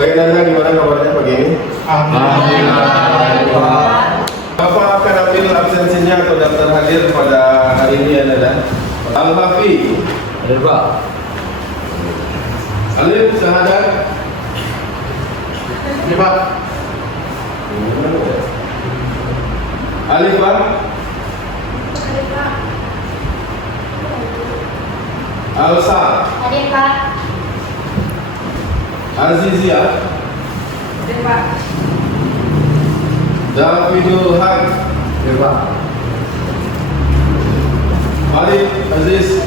Baik Nanda, gimana kabarnya pagi ini? Alhamdulillah. Bapak akan ambil absensinya atau daftar hadir pada hari ini ya Nanda? Al-Hafi. Hadir Pak. Alif, syahadat. Ini Pak. Alif, Pak. Alsa. Hadir Pak. Azizia. Hadir Pak. Davidul Haq. Hadir Pak. Arif Aziz.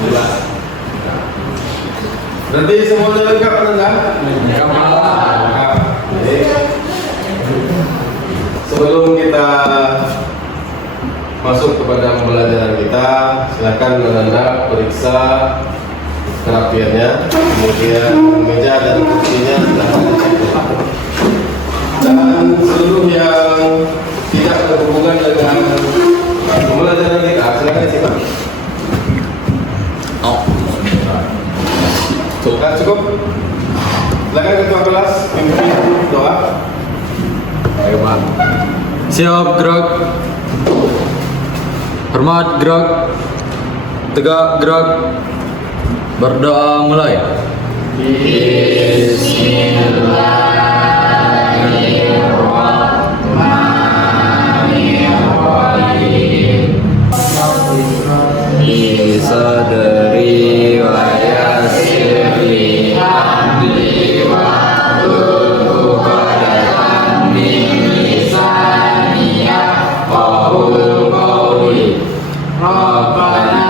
Jelas. Berarti semuanya lengkap Nanda? Lengkap. Baik. Sebelum kita masuk kepada pembelajaran kita, silakan Nanda periksa kerapiannya, kemudian meja dan kursinya silakan dicek. Dan seluruh yang tidak berhubungan dengan pembelajaran kita silakan disimak. Cukup. Silakan ketua kelas memimpin doa. Ayo Pak. Siap gerak. Hormat gerak. Tegak gerak. Berdoa mulai. Sadari wa yassirli amri wa hlul 'uqdatam min lisani yafqahu qawli. Rabbana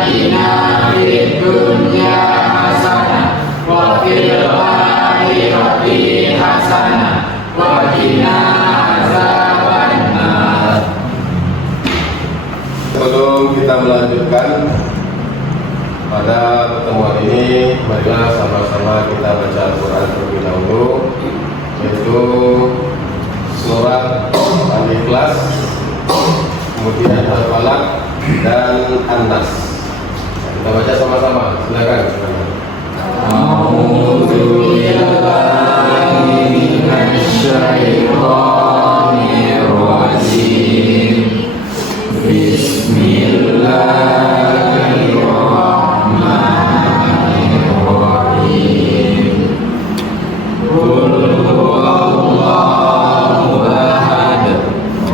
atina fid dunya hasanah wa fil akhirati hasanah wa qina azabannar. Sebelum kita melanjutkan pada pertemuan ini, marilah sama-sama kita baca Al-Quran terlebih dahulu, yaitu surat Al-Ikhlas, kemudian Al-Falaq dan An-Nas. Kita baca sama-sama. Silakan. A'udzu billahi minasy syaithanir rajim. Bismillahirrahmanirrahim. Qul huwallahu ahad.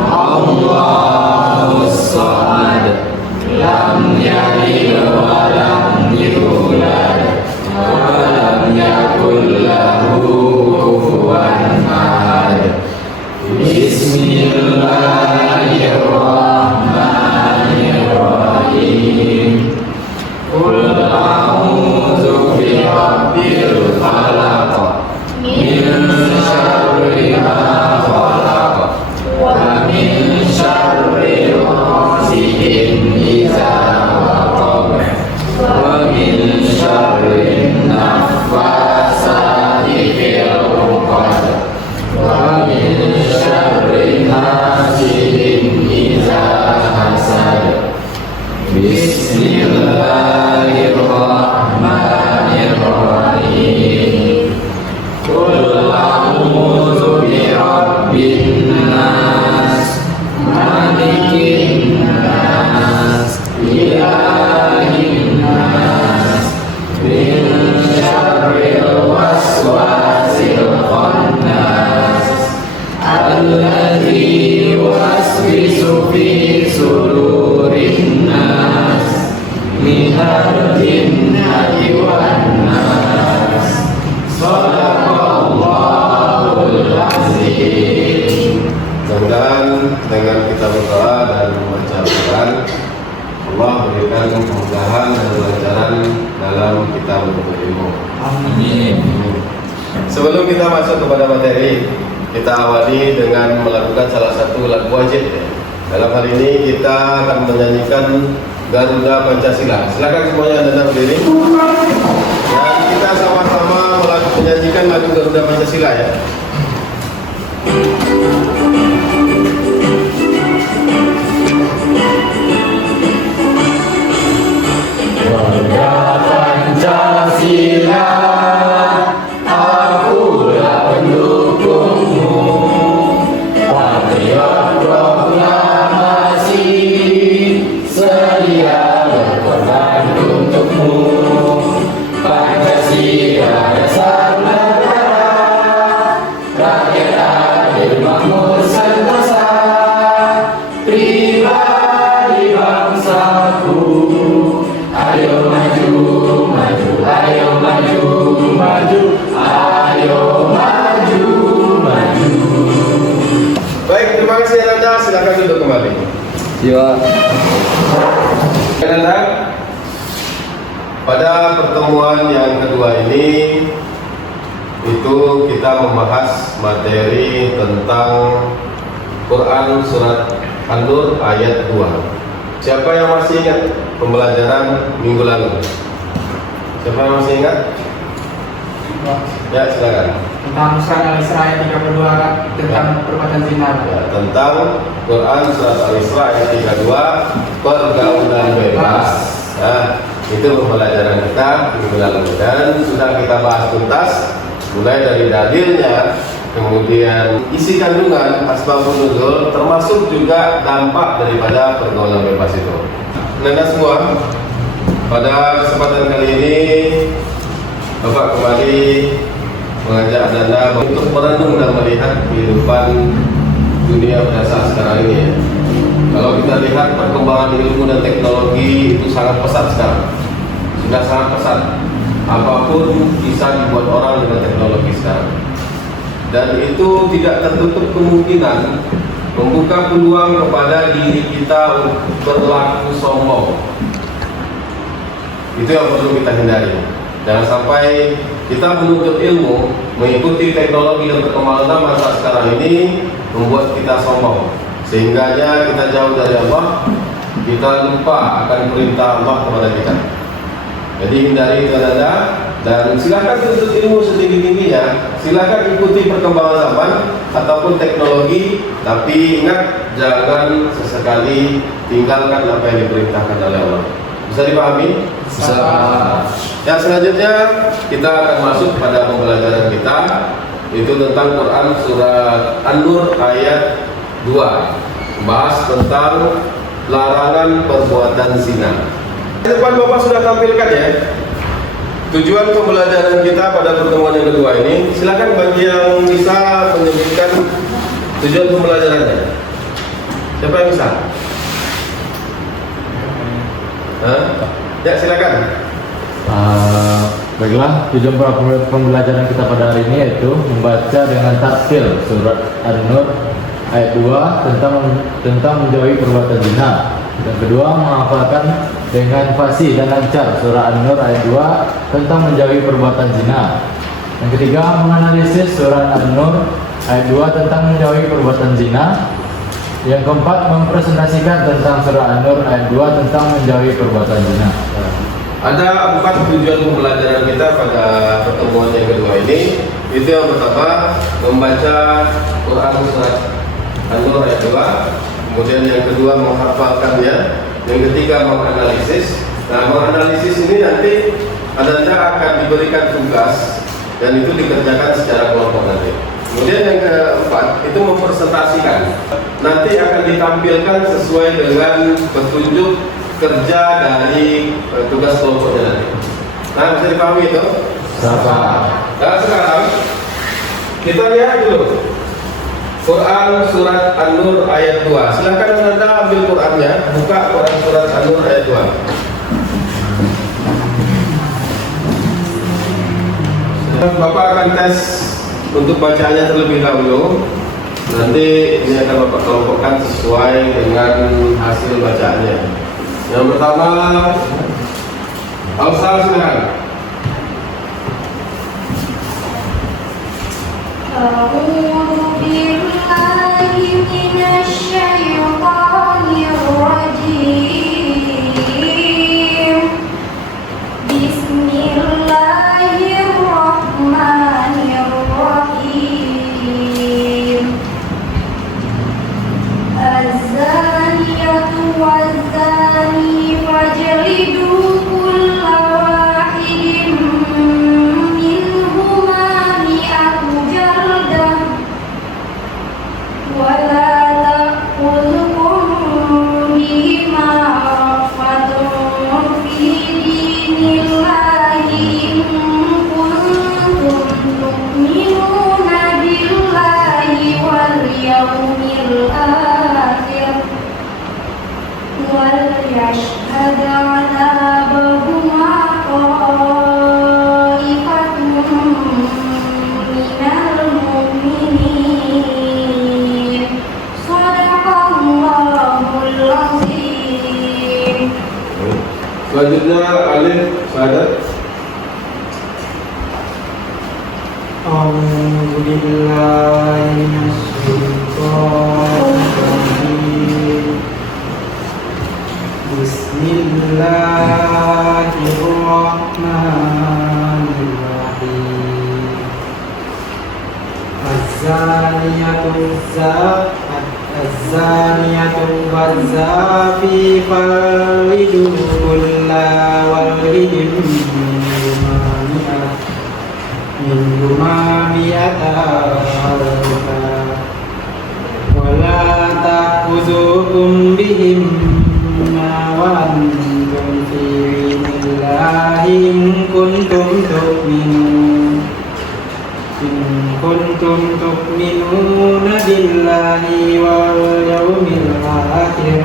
Allahus samad. Lam yalid wa lam yulad wa lam yakul lahu kufuwan ahad. Bismillahirrahmanirrahim. Qul a'udzu birabbil falaq min syarri ma khalaq wa min syarri ghasiqin idza waqab wa min syarri naffasati fil 'uqad wa min syarri hasidin idza hasad. Bismillahirrahmanirrahim. Qul a'udzu birabbin nas, malikin nas, ilahin nas, min syarril waswasil khannas, alladzi yuwaswisu fi sudurin nas, minal jinnati wan nas. Shadaqallahul azim. Dan dengan kita berdoa dan membaca Al-Quran, Allah berikan kemudahan dan kelancaran dalam kita menuntut ilmu. Amin. Sebelum kita masuk kepada materi, kita awali dengan melakukan salah satu lagu wajib. Dalam hal ini kita akan menyanyikan Garuda Pancasila. Silakan semuanya Anda berdiri. Dan kita sama-sama menyanyikan lagu Garuda Pancasila ya. Garuda Pancasila, aku maju, ayo maju, maju. Baik, terima kasih Ananda. Silakan duduk kembali. Siwa. Ananda, pada pertemuan yang kedua ini itu kita membahas materi tentang Quran surat An-Nur ayat 2. Siapa yang masih ingat pembelajaran minggu lalu? Siapa yang masih ingat? Ya, silakan. Tentang surat Al-Isra ayat 32 tentang perbuatan zina. Ya, tentang Quran surat Al-Isra ayat 32 pergaulan bebas. Nah, itu pembelajaran kita minggu lalu dan sudah kita bahas tuntas mulai dari dalilnya, kemudian isi kandungan asbabun nuzul, termasuk juga dampak daripada pergaulan bebas itu. Anda semua, pada kesempatan kali ini Bapak kembali mengajak Anda untuk merenung dan melihat kehidupan dunia pada saat sekarang ini. Kalau kita lihat perkembangan ilmu dan teknologi itu sangat pesat sekarang, sudah sangat pesat. Apapun bisa dibuat orang dengan teknologi sekarang, dan itu tidak tertutup kemungkinan membuka peluang kepada diri kita untuk berlaku sombong. Itu yang perlu kita hindari. Jangan sampai kita menuntut ilmu, mengikuti teknologi dan perkembangan masa sekarang ini membuat kita sombong, sehingga kita jauh dari Allah, kita lupa akan perintah Allah kepada kita. Jadi hindari itu Anda, dan silakan tuntut ilmu setinggi-tingginya, silakan ikuti perkembangan zaman ataupun teknologi, tapi ingat jangan sesekali tinggalkan apa yang diperintahkan oleh Allah. Bisa dipahami? Bisa. Ya, selanjutnya kita akan masuk pada pembelajaran kita, itu tentang Quran surat An-Nur ayat 2, bahas tentang larangan perbuatan zina. Depan Bapak sudah tampilkan ya tujuan pembelajaran kita pada pertemuan yang kedua ini. Silakan bagi yang bisa menyebutkan tujuan pembelajarannya. Siapa yang bisa? Ya, silakan. Baiklah, tujuan pembelajaran kita pada hari ini yaitu membaca dengan tartil surat An-Nur ayat 2 tentang menjauhi perbuatan zina. Yang kedua, menghafalkan dengan fasih dan lancar surah An-Nur ayat 2 tentang menjauhi perbuatan zina. Yang ketiga, menganalisis surah An-Nur ayat 2 tentang menjauhi perbuatan zina. Yang keempat, mempresentasikan tentang surah An-Nur ayat 2 tentang menjauhi perbuatan zina. Ada 4 tujuan pembelajaran kita pada pertemuan yang kedua ini. Itu yang pertama, membaca Quran surat An-Nur ayat 2. Kemudian yang kedua, menghafalkannya. Yang ketiga, menganalisis. Nah, menganalisis ini nanti Anda akan diberikan tugas dan itu dikerjakan secara kelompok nanti. Kemudian yang keempat, itu mempresentasikan. Nanti akan ditampilkan sesuai dengan petunjuk kerja dari tugas kelompoknya nanti. Nah, bisa dipahami itu? Nah, sekarang kita lihat dulu Quran surat An-Nur ayat 2. Silakan Anda ambil Qurannya, buka Quran surat An-Nur ayat 2. Bapak akan tes untuk bacanya terlebih dahulu. Nanti ini akan Bapak kelompokkan sesuai dengan hasil bacaannya. Yang pertama, Al-Sal, silakan. أعوذ بالله من الشيطان الرجيم بسم الله الرحمن الرحيم الزانية والزاني فاجلدوا كل واحد منهما 100 جلدة Sahadat. أعوذ بالله من الشيطان الرجيم بسم الله الرحمن الرحيم الزانية والزاني فاجلدوا كل واحد منهما مئة جلدة ولا تأخذكم بهما وأنتم في دين الله إن كنتم تؤمنون بالله واليوم الآخر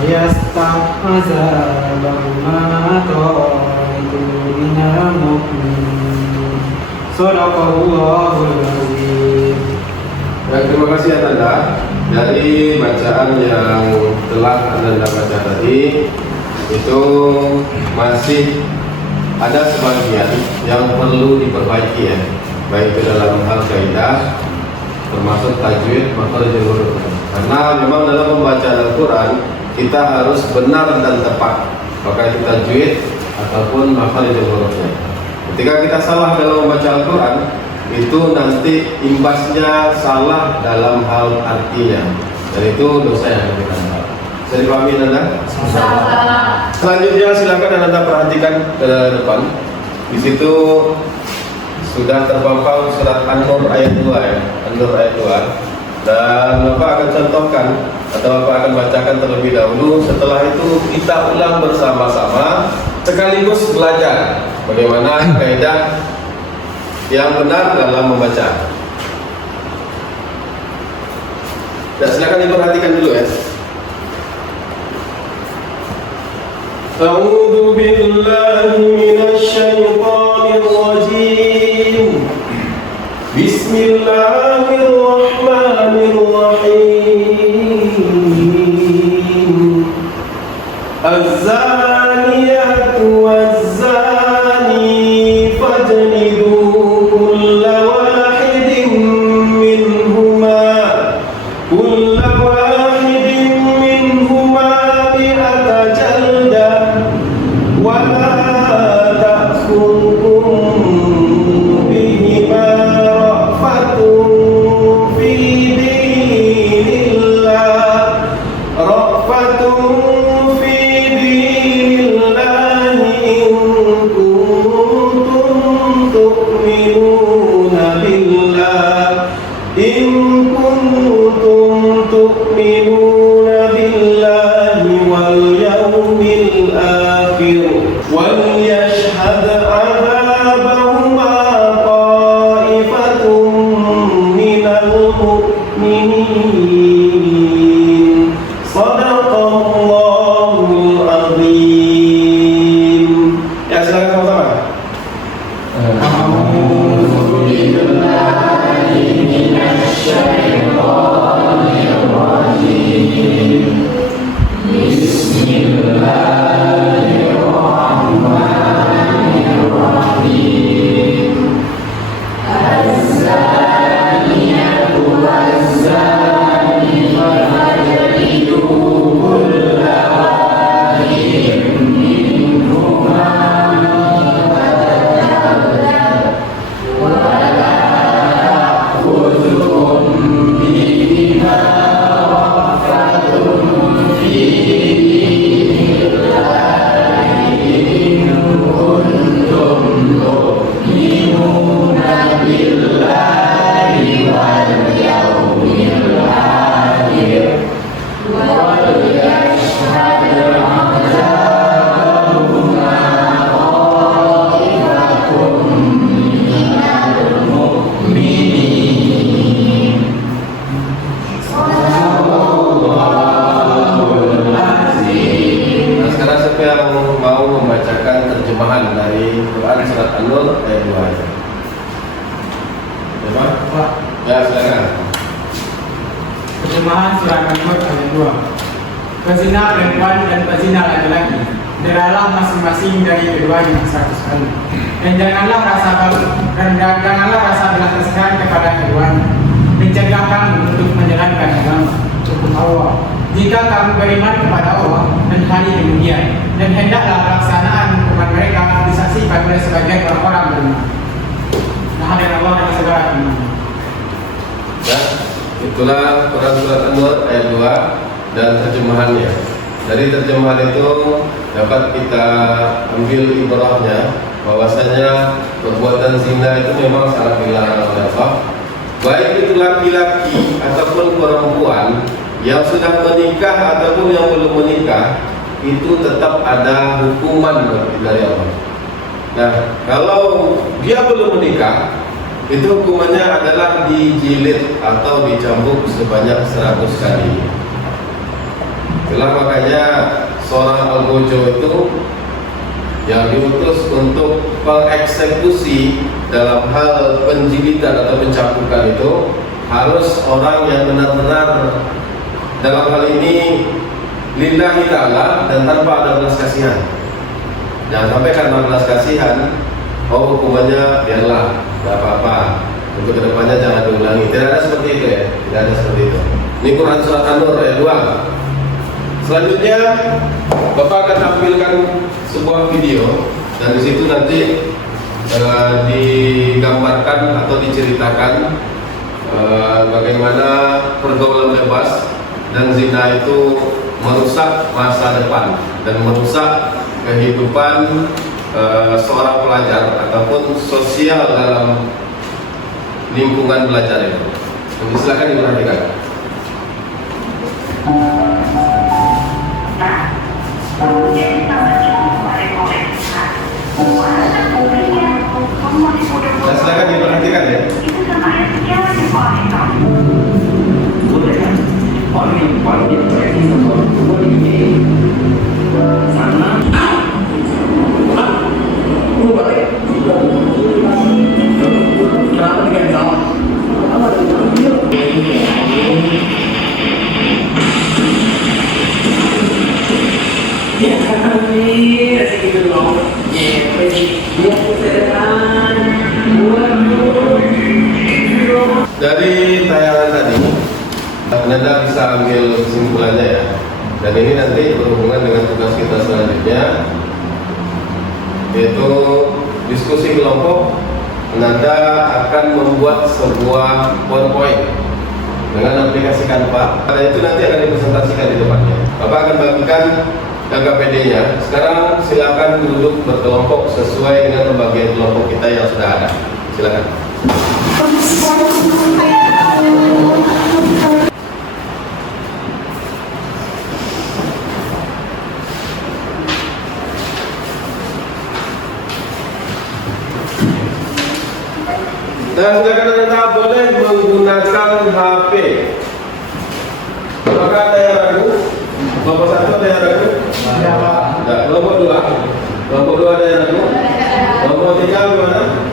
ويستعذب ما طائفة من المؤمنين صدق الله العظيم. Baik, terima kasih Ananda. Dari bacaan yang telah Ananda baca tadi, itu masih ada sebagian yang perlu diperbaiki ya, baik itu dalam hal kaidah, termasuk tajwid, makhrajul huruf. Karena memang dalam pembacaan Al-Quran kita harus benar dan tepat, maka itu tajwid ataupun makhrajul hurufnya. Ketika kita salah dalam membaca Al-Quran, itu nanti imbasnya salah dalam hal artinya, dan itu dosa yang kita dapat. Bisa dipahami Anda? Selanjutnya silakan Anda perhatikan ke depan. Di situ sudah terpampang surat An-Nur ayat 2 ya, An-Nur ayat 2. Dan Bapak akan contohkan atau Bapak akan bacakan terlebih dahulu. Setelah itu kita ulang bersama-sama sekaligus belajar bagaimana kaidah yang benar dalam membaca. Ya, silakan diperhatikan dulu ya. A'udzu billahi minasy syaithanir rajim. Bismillahirrahmanirrahim. Az-zaniyatu waz-zani fajlidu kulla wahidin minhuma mi'ata jaldah wa la ta'khudhukum bihima ra'fatun fi dinillah in kuntum tu'minuna billahi wal yawmil akhir wal yashhad 'adzabahuma ta'ifatun minal mu'minin. Shadaqallahul azim. Ya, silakan sama-sama. Terjemahan dari Quran surat An-Nur ayat 2 aja. Ya, Pak? Ya, silakan. Terjemahan surat An-Nur ayat 2. Pezina perempuan dan pezina laki-laki Deralah masing-masing dari keduanya 100 kali. Dan janganlah rasa belas kasihan kepada keduanya. Mencegah kamu untuk menjalankan agama hukum Allah. Jika kamu beriman kepada Allah dan hari kemudian, dan hendaklah pelaksanaan hukuman mereka disaksikan oleh sebagian orang-orang beriman. Nah, hadirat Allah dan saudara iman. Ya, itulah Quran Surat An-Nur ayat 2 dan terjemahannya. Dari terjemahan itu dapat kita ambil ibrahnya bahwasanya perbuatan zina itu memang sangat dilarang oleh Allah. Baik itu laki-laki ataupun perempuan yang sudah menikah ataupun yang belum menikah, itu tetap ada hukuman dari Allah. Nah, kalau dia belum menikah, itu hukumannya adalah dijilid atau dicambuk sebanyak 100 kali. Itulah makanya seorang algojo itu yang diutus untuk mengeksekusi dalam hal penjilidan atau pencambukan itu harus orang yang benar-benar dalam hal ini lillahi ta'ala dan tanpa ada belas kasihan. Jangan sampai karena belas kasihan, oh hukumannya biarlah, tidak apa-apa, untuk kedepannya jangan diulangi. Tidak ada seperti itu ya, tidak ada seperti itu. Ini Quran Surat An-Nur ayat 2. Selanjutnya Bapak akan tampilkan sebuah video dan di situ nanti digambarkan atau diceritakan bagaimana pergaulan bebas dan zina itu merusak masa depan dan merusak kehidupan seorang pelajar ataupun sosial dalam lingkungan belajar itu. Silakan diperhatikan. Nah, silakan diperhatikan ya. Dari tayangan tadi, Anda bisa ambil kesimpulannya ya. Dan ini nanti berhubungan dengan tugas kita selanjutnya, yaitu diskusi kelompok. Anda akan membuat sebuah PowerPoint dengan aplikasi Canva. Pada itu nanti akan dipresentasikan di depannya. Bapak akan bagikan KKPD-nya. Sekarang silakan duduk berkelompok sesuai dengan pembagian kelompok kita yang sudah ada. Silakan. Dan rekan-rekan boleh menggunakan HP. Apakah ada yang ragu? Kelompok 1 ada yang ragu? Tidak. Kelompok 2? Kelompok 2 ada yang ragu? Kelompok 3 bagaimana?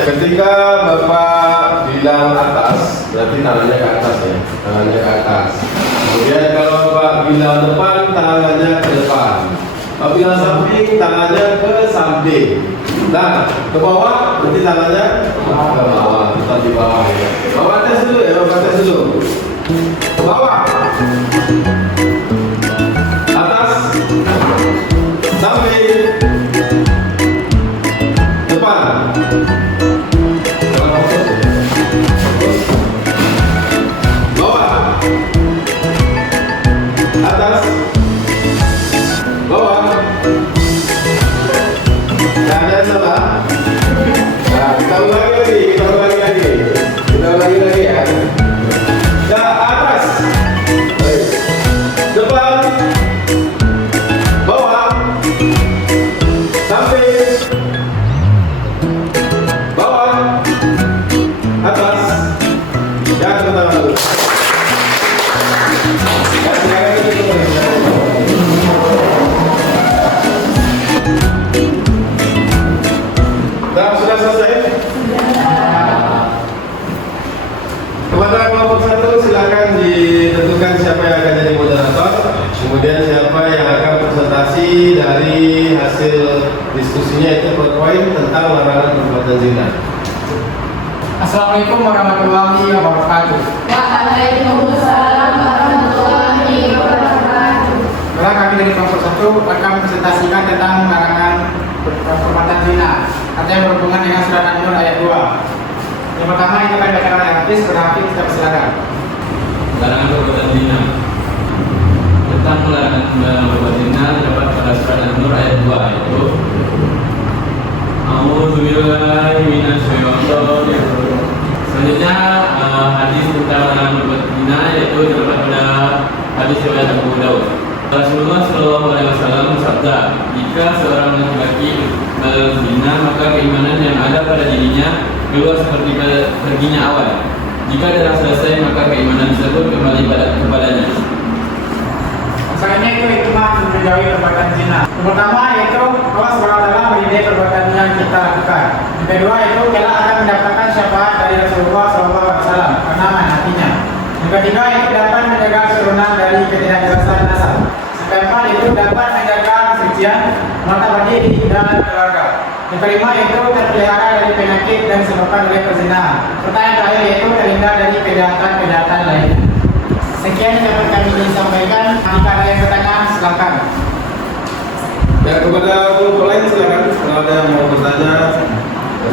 Ketika Bapak bilang atas, berarti tangannya ke atas ya, tangannya ke atas. Kemudian kalau Bapak bilang depan, tangannya ke depan. Bapak bilang samping, tangannya ke samping. Nah, ke bawah, berarti tangannya ke bawah, tetap di bawah ya. Bapak tes dulu ya, Bapak tes dulu. Ke bawah, atas, samping, depan. Atas, bawah, Assalamualaikum warahmatullahi wabarakatuh. Waalaikumsalam warahmatullahi wabarakatuh. Setelah kami dari kelompok 1 akan presentasikan tentang larangan perbuatan zina. Artinya berhubungan dengan surat An-Nur ayat 2. Yang pertama itu akan dibacakan oleh Hafiz. Hafiz, kita persilakan. Larangan perbuatan zina. Tentang larangan perbuatan zina terdapat pada surat An-Nur ayat 2 yaitu A'udzubillahi minasyaitonir rajim. Selanjutnya hadis tentang larangan perbuatan zina yaitu terdapat pada hadis riwayat Abu Daud. Rasulullah Shallallahu Alaihi Wasallam bersabda, jika seorang laki-laki berzina maka keimanan yang ada pada dirinya keluar seperti perginya awan. Jika telah selesai maka keimanan tersebut kembali kepadanya. Selanjutnya itu hikmah untuk menjauhi perbuatan zina. Yang pertama yaitu Allah SWT meridai perbuatan yang kita lakukan. Yang kedua yaitu kita akan mendapatkan syafaat dari Rasulullah SAW karena hatinya. Yang ketiga itu dapat menjaga keturunan dari ketidakjelasan nasab. Yang keempat itu dapat menjaga kesucian martabat diri dan keluarga. Yang kelima yaitu terpelihara dari penyakit dan disebabkan oleh perzinahan. Pertanyaan terakhir yaitu terhindar dari kejahatan-kejahatan lainnya. Sekian yang dapat kami sampaikan. Jika ada yang bertanya, silakan. Ya, kepada kelompok lain silakan kalau ada yang mau bertanya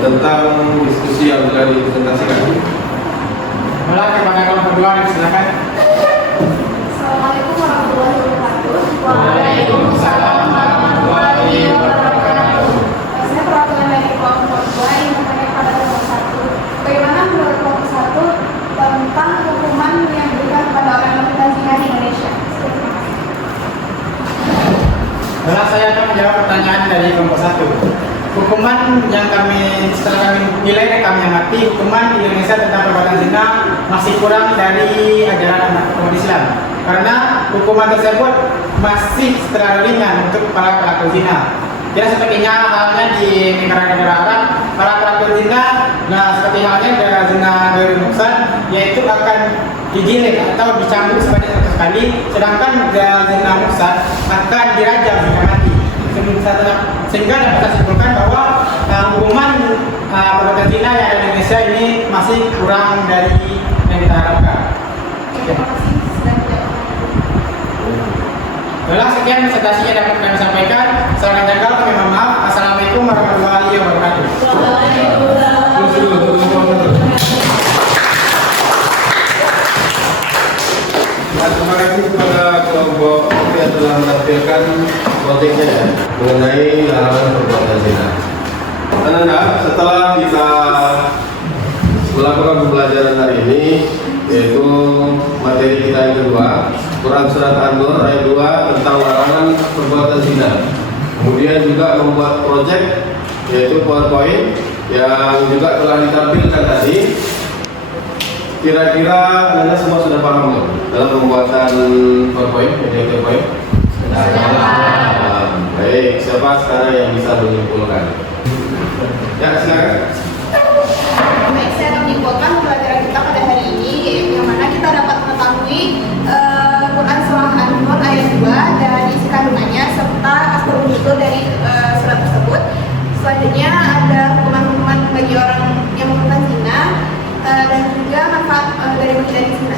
tentang diskusi yang telah dipresentasikan. Mulai kepada kelompok 2, silakan. Assalamualaikum warahmatullahi wabarakatuh. Waalaikumsalam warahmatullahi wabarakatuh. Saya perwakilan dari kelompok 2 yang bertanya pada kelompok 1. Bagaimana menurut kelompok 1 tentang hukuman yang diberikan kepada orang yang melakukan zina di Indonesia? Terima kasih. Setelah saya akan menjawab pertanyaan dari kelompok 1. Hukuman yang setelah kami nilai dan kami amati, hukuman di Indonesia tentang perbuatan zina masih kurang dari ajaran umat Islam. Karena hukuman tersebut masih terlalu ringan untuk para pelaku zina. Tidak sepertinya halnya di negara-negara Arab, para pelaku zina, seperti halnya dari zina bermuhsan, yaitu akan digiling atau dicambuk sebanyak 100 kali, sedangkan zina muhsan akan dirajam hingga mati. Sehingga dapat kita simpulkan bahwa hukuman perbuatan zina yang ada di Indonesia ini masih kurang dari yang kita harapkan. Terima kasih. Baiklah, sekian presentasi yang dapat kami sampaikan. Saya gagal, kami mohon maaf. Assalamualaikum warahmatullahi wabarakatuh. Terima kasih kepada kelompok yang telah menampilkan kontennya ya, mengenai larangan perbuatan zina. Anak-anak, setelah kita melakukan pembelajaran hari ini, yaitu materi kita yang kedua, Quran Surat An-Nur ayat 2 tentang larangan perbuatan zina. Kemudian juga membuat proyek, yaitu PowerPoint yang juga telah ditampilkan tadi. Kira-kira Anda semua sudah paham belum dalam pembuatan PowerPoint? Baik, siapa sekarang yang bisa menyimpulkan? Ya, silakan. Baik, saya akan menyimpulkan pelajaran kita pada hari ini, yang mana kita dapat mengetahui Quran Surah An-Nur ayat 2 dan isi kandungannya serta asbab nuzul dari surat tersebut. Selanjutnya ada hukuman-hukuman bagi orang yang melakukan zina dan juga manfaat dari menghindari zina.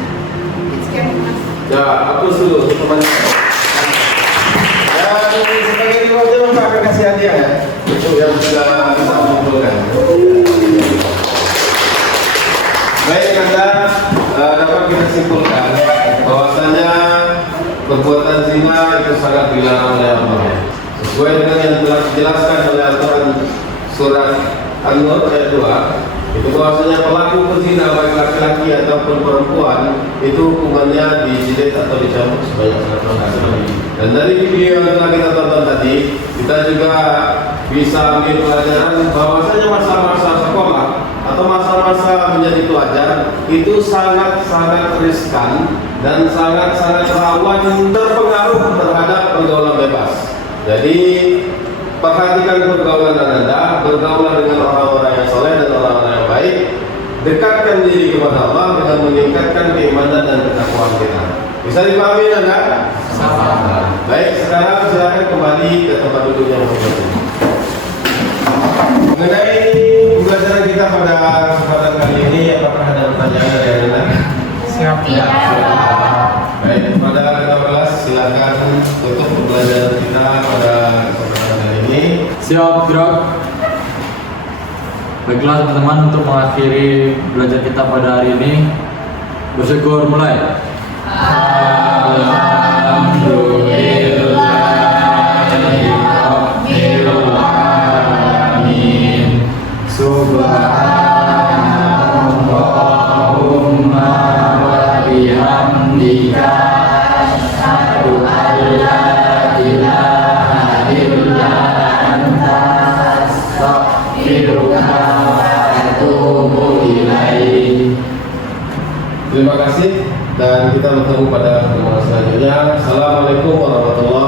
Sekian, terima kasih. Ya, hapus dulu teman. Dan sebagai rewardnya Bapak akan kasih hadiah ya, untuk yang sudah bisa menyimpulkan. Baik, Anda dapat kita simpulkan bahwasanya perbuatan zina itu sangat dilarang oleh Allah. Sesuai dengan yang telah dijelaskan oleh Al-Quran Surat An-Nur ayat 2, itu bahwasanya pelaku berzina baik laki-laki ataupun perempuan itu hukumannya dijilid atau dicambuk sebanyak 100 kali. Dan dari video yang telah kita tonton tadi, kita juga bisa ambil pelajaran bahwasanya masa-masa sekolah atau masa-masa menjadi pelajar itu sangat-sangat riskan dan sangat-sangat rawan terpengaruh terhadap pergaulan bebas. Jadi perhatikan pergaulan Anda, bergaulan dengan orang-orang yang soleh dan orang-orang yang baik, dekatkan diri kepada Allah dengan meningkatkan keimanan dan ketakwaan kita. Bisa dipahami Anda? Baik, sekarang silakan kembali ke tempat duduknya masing-masing. Mengenai pembelajaran kita pada kesempatan kali ini, apakah ada pertanyaan dari Anda? Siap. Baik, pada ketua kelas silakan tutup pembelajaran kita pada kesempatan kali ini. Siap, gerak. Baiklah teman-teman, untuk mengakhiri belajar kita pada hari ini, bersyukur mulai. Alhamdulillahirrahmanirrahim. Subhanallahumma wa bihamdika asyhadu an la ilaha illa anta astaghfiruka wa atubu ilaik. Terima kasih dan kita bertemu pada pertemuan selanjutnya. Assalamualaikum warahmatullahi wabarakatuh.